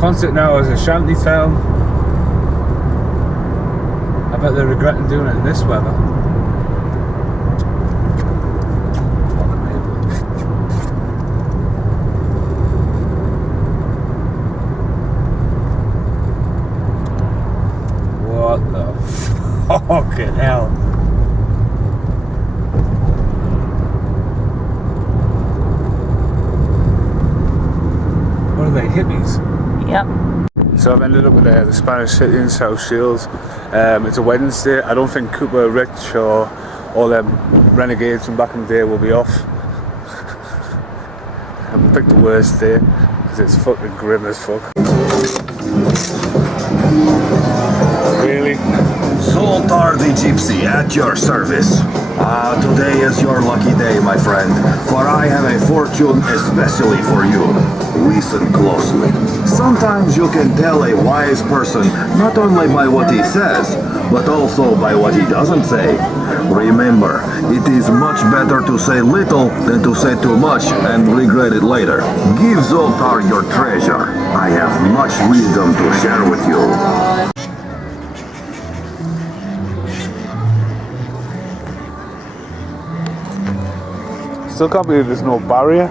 Concert now is a shanty town. I bet they're regretting doing it in this weather. What the fucking hell? What are they, hippies? Yep. So I've ended up with the Spanish city in South Sheilds. It's a Wednesday. I don't think Cooper, Rich or all them renegades from back in the day will be off. I've picked the worst day because it's fucking grim as fuck. Really? Zoltar the Gypsy at your service. Today is your lucky day, my friend, for I have a fortune especially for you. Listen closely. Sometimes you can tell a wise person not only by what he says, but also by what he doesn't say. Remember, it is much better to say little than to say too much and regret it later. Give Zoltar your treasure. I have much wisdom to share with you. Still can't believe there's no barrier.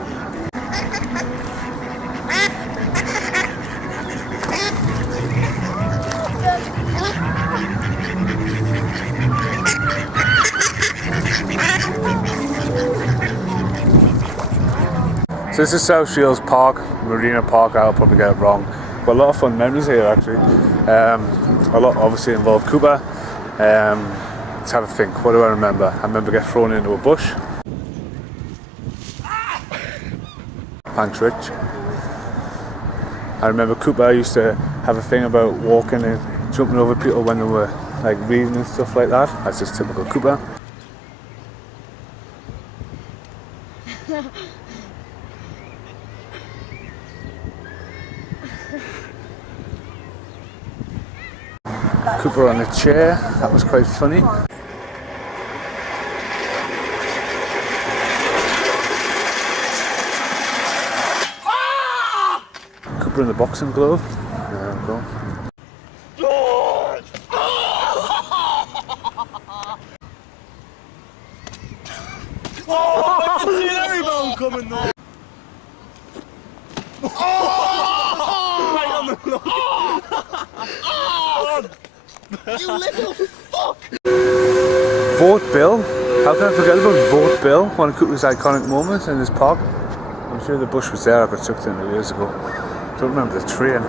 So this is South Sheilds Park, Marina Park. I'll probably get it wrong. Got a lot of fun memories here actually. A lot obviously involved Cooper. Let's have a think. What do I remember? I remember getting thrown into a bush. Thanks, Rich. I remember Cooper used to have a thing about walking and jumping over people when they were like reading and stuff like that. That's just typical Cooper. Cooper on a chair, that was quite funny. Cooper in the boxing glove. There we go. Coming now. Right on the floor. You little fuck! Vote Bill? How can I forget about Vote Bill? One of Cooper's iconic moments in this park. I'm sure the bush was there, I got sucked into years ago. Don't remember the train.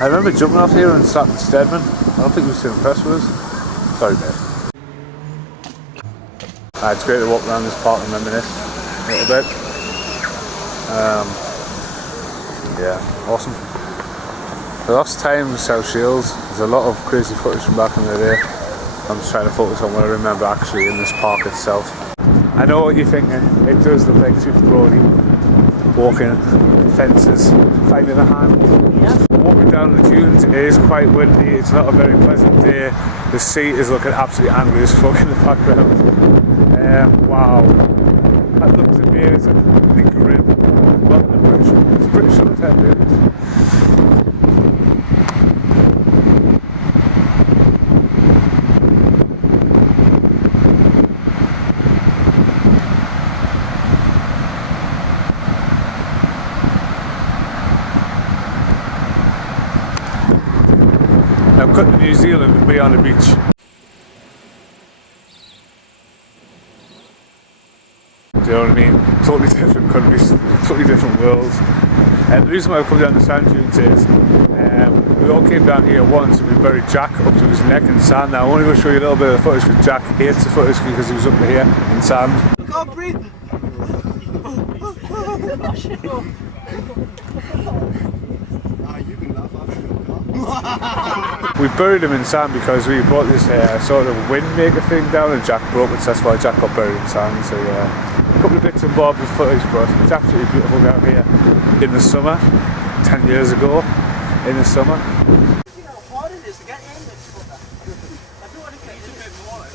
I remember jumping off here and sat in Stedman. I don't think he was too impressed with us. Sorry, mate. It's great to walk around this park and reminisce a little bit. Yeah, awesome. The last time in South Sheilds, there's a lot of crazy footage from back in the day. I'm just trying to focus on what I remember actually in this park itself. I know what you're thinking. It does look like super roady. Walking fences, finding a hand. Yeah. Walking down the dunes, it is quite windy. It's not a very pleasant day. The sea is looking absolutely angry as fuck in the background. Wow, that looks amazing. Really grim. Not the British. It's British Sunset. Now cut to New Zealand and be on the beach. Do you know what I mean? Totally different countries, totally different worlds. And the reason why I come down the sand dunes is we all came down here once and we buried Jack up to his neck in sand. Now I want to go show you a little bit of the footage because Jack hates the footage because he was up here in sand. I can't breathe. You can laugh after We buried him in sand because we brought this sort of windmaker thing down and Jack broke it, so that's why Jack got buried in sand. So yeah, a couple of bits and bobs of footage, but it's absolutely beautiful down here in the summer, 10 years ago in the summer. You know how hard it is to get in this fucker. I do want to get in a bit more.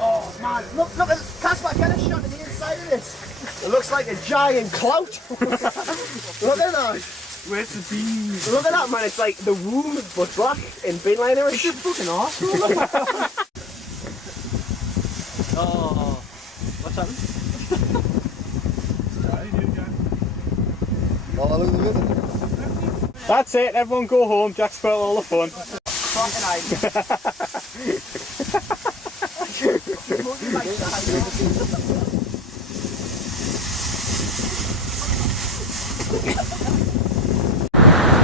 Oh man, look at Casper, get a shot of the inside of this. It looks like a giant clout. Look at that. Where's the bees? Look at that, man. It's like the womb, but black in bin liner. It's fucking awesome. Oh, what's happening? Oh, look at the visit. That's it. Everyone go home. Jack spoiled all the fun.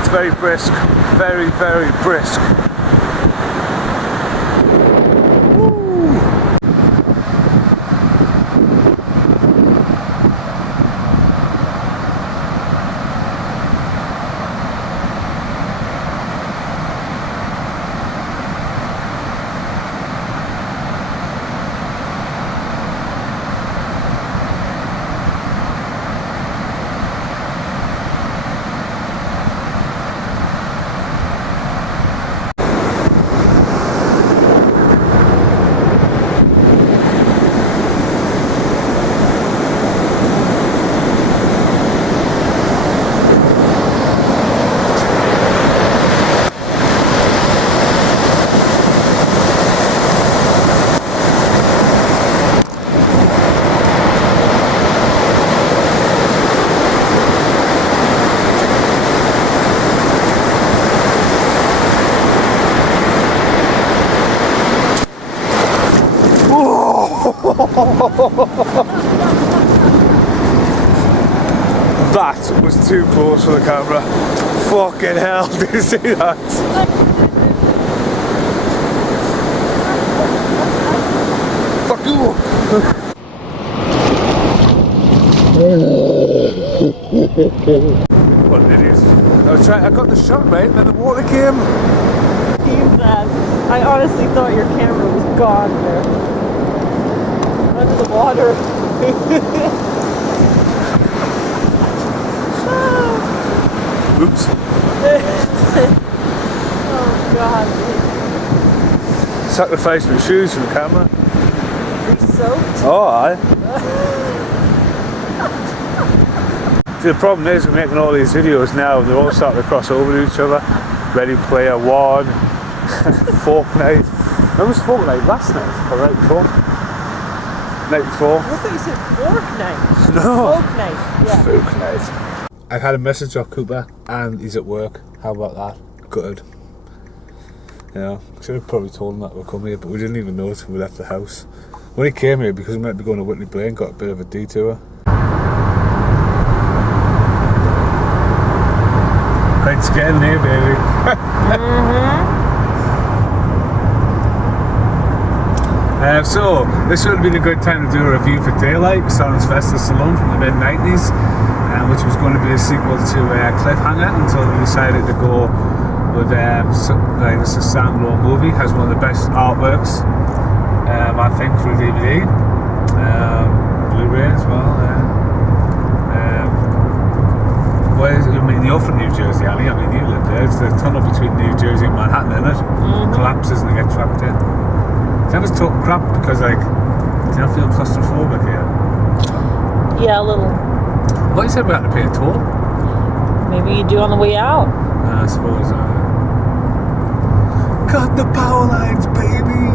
It's very brisk, very, very brisk. That was too close for the camera. Fucking hell, did you see that? Fuck you! What an idiot. I got the shot right, then the water came. I honestly thought your camera was gone there. Under the water. Oops. Oh god. Sacrificed my shoes for the camera. Are you soaked? Oh, aye. See, the problem is we're making all these videos now, they're all starting to cross over to each other. Ready Player One, Fortnite. When was Fortnite? Last night? Or right before? Night before? I thought you said fork night. No. Folk night. Yeah. Fortnite. I've had a message off Cooper and he's at work. How about that? Good. You know, I should have probably told him that we'll come here, but we didn't even know until we left the house. We only came here because we might be going to Whitley Blaine, got a bit of a detour. Quite scared in here, baby. So, this would have been a good time to do a review for Daylight, Sylvester Stallone from the mid-90s, which was going to be a sequel to Cliffhanger until they decided to go with this is a standalone movie. Has one of the best artworks, I think, for a DVD. Blu-ray as well. I mean, you're from New Jersey, Ali. I mean, you live there. It's the tunnel between New Jersey and Manhattan, isn't it? Collapses and they get trapped in. I was talking crap because, like, do you not feel claustrophobic here? Yeah, a little. I thought you said we had to pay a toll. Maybe you do on the way out. I suppose. Cut the power lines, baby!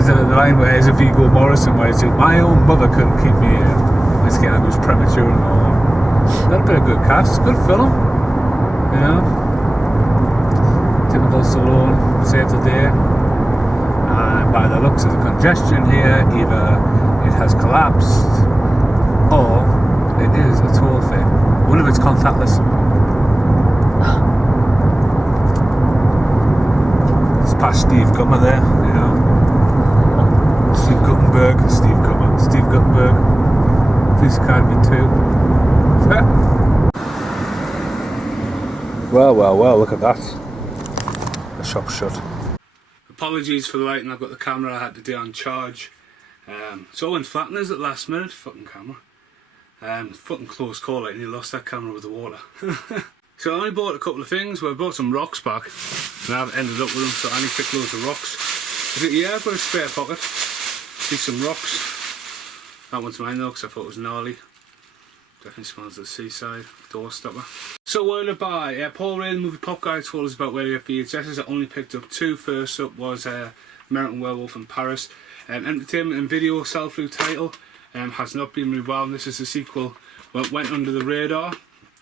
Is it the line where there's a Viggo Morrison where it's my own mother couldn't keep me in? This guy was premature and all. Got a bit of good cast, good film. You know? Typical Stallone, saves the day. And by the looks of the congestion here, either it has collapsed or it is a toll thing. What if it's contactless? It's past Steve Gummer there, you know. Steve Guttenberg, Steve Gummer. These can't be two. Well, look at that. The shop's shut. Apologies for the lighting, I've got the camera I had to do on charge. So I went flatteners at last minute, fucking camera. Fucking close call, I nearly lost that camera with the water. So I only bought a couple of things. Well, I bought some rocks back, and I've ended up with them, so I only picked loads of rocks. I think, yeah, I've got a spare pocket. These some rocks. That one's mine though, because I thought it was gnarly. Definitely smells of the seaside, door stopper. So what did I buy? Paul Ray, the movie pop guy, told us about where he had VHSs. I only picked up two. First up was American Werewolf in Paris. Entertainment and video sell-through title. Has not been rewound. This is a sequel. Well, it went under the radar,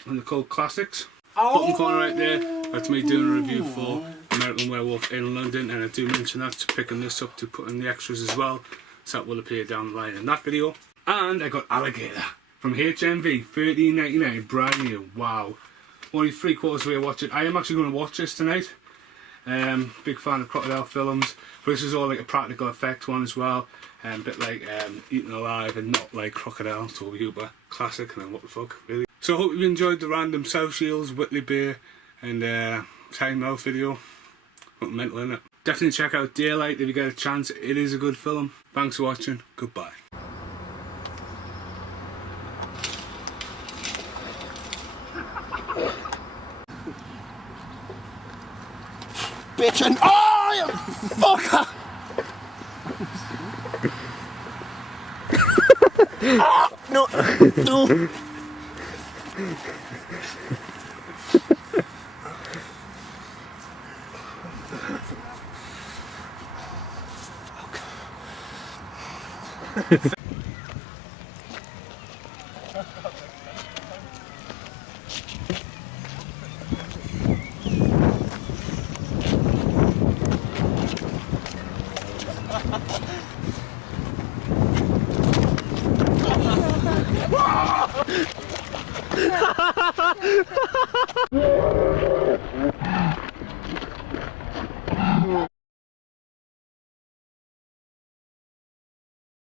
and they're called Classics. Bottom corner right there, that's me doing a review for American Werewolf in London, and I do mention that to picking this up to put in the extras as well, so that will appear down the line in that video. And I got Alligator from HMV, $13.99, brand new. Wow, only 3/4 way I watch it. I am actually going to watch this tonight. Big fan of crocodile films, but this is all like a practical effect one as well, a bit like Eaten Alive and not like Crocodile, so Huber classic, and then what the fuck really. So I hope you enjoyed the random South Shields, Whitley Beer and Time Mouth video. Not mental, innit? Definitely check out Daylight if you get a chance, it is a good film. Thanks for watching, goodbye. Bitchin'. Oh, you fucker! Ah, no, no.